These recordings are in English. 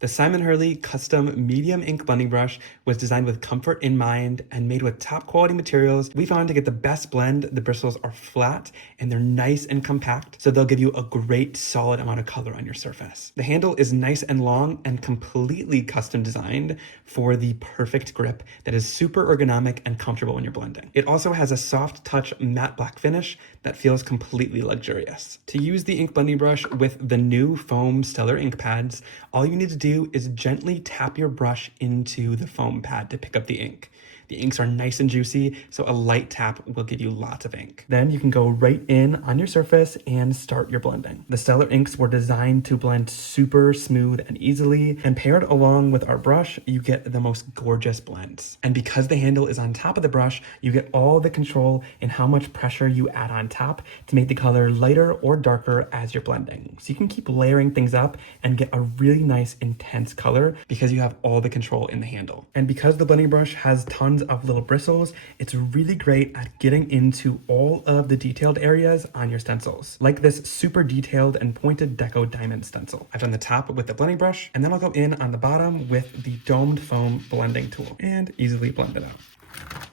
The Simon Hurley custom medium ink blending brush was designed with comfort in mind and made with top quality materials. We found to get the best blend, the bristles are flat and they're nice and compact, so they'll give you a great solid amount of color on your surface. The handle is nice and long and completely custom designed for the perfect grip that is super ergonomic and comfortable when you're blending. It also has a soft touch matte black finish that feels completely luxurious. To use the ink blending brush with the new foam Stellar ink pads, all you need to do is gently tap your brush into the foam pad to pick up the ink. The inks are nice and juicy, so a light tap will give you lots of ink. Then you can go right in on your surface and start your blending. The Stellar inks were designed to blend super smooth and easily, and paired along with our brush, you get the most gorgeous blends. And because the handle is on top of the brush, you get all the control in how much pressure you add on top to make the color lighter or darker as you're blending. So you can keep layering things up and get a really nice intense color because you have all the control in the handle. And because the blending brush has tons of little bristles, it's really great at getting into all of the detailed areas on your stencils, like this super detailed and pointed deco diamond stencil. I've done the top with the blending brush, and then I'll go in on the bottom with the domed foam blending tool and easily blend it out.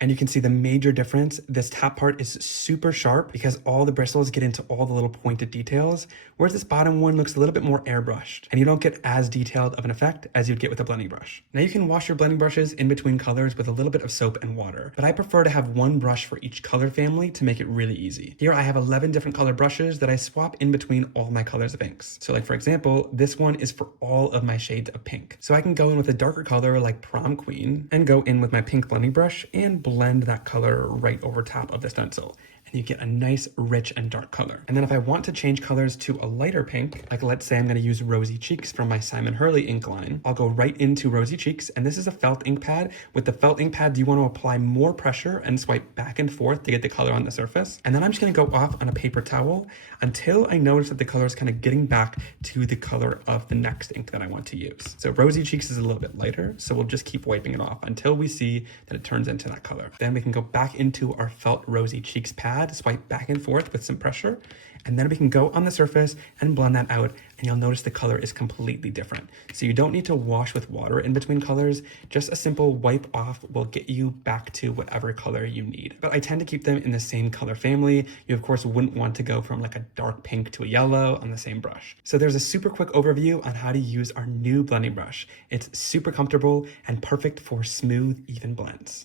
And you can see the major difference. This top part is super sharp because all the bristles get into all the little pointed details, whereas this bottom one looks a little bit more airbrushed, and you don't get as detailed of an effect as you'd get with a blending brush. Now you can wash your blending brushes in between colors with a little bit of soap and water, but I prefer to have one brush for each color family to make it really easy. Here I have 11 different color brushes that I swap in between all my colors of inks. So like for example, this one is for all of my shades of pink. So I can go in with a darker color like Prom Queen and go in with my pink blending brush and blend that color right over top of the stencil. And you get a nice, rich, and dark color. And then if I want to change colors to a lighter pink, like let's say I'm gonna use Rosy Cheeks from my Simon Hurley ink line, I'll go right into Rosy Cheeks, and this is a felt ink pad. With the felt ink pad, you wanna apply more pressure and swipe back and forth to get the color on the surface. And then I'm just gonna go off on a paper towel until I notice that the color is kind of getting back to the color of the next ink that I want to use. So Rosy Cheeks is a little bit lighter, so we'll just keep wiping it off until we see that it turns into that color. Then we can go back into our felt Rosy Cheeks pad, swipe back and forth with some pressure, and then we can go on the surface and blend that out, and you'll notice the color is completely different. So you don't need to wash with water in between colors. Just a simple wipe off will get you back to whatever color you need. But I tend to keep them in the same color family. You of course wouldn't want to go from like a dark pink to a yellow on the same brush. So there's a super quick overview on how to use our new blending brush. It's super comfortable and perfect for smooth, even blends.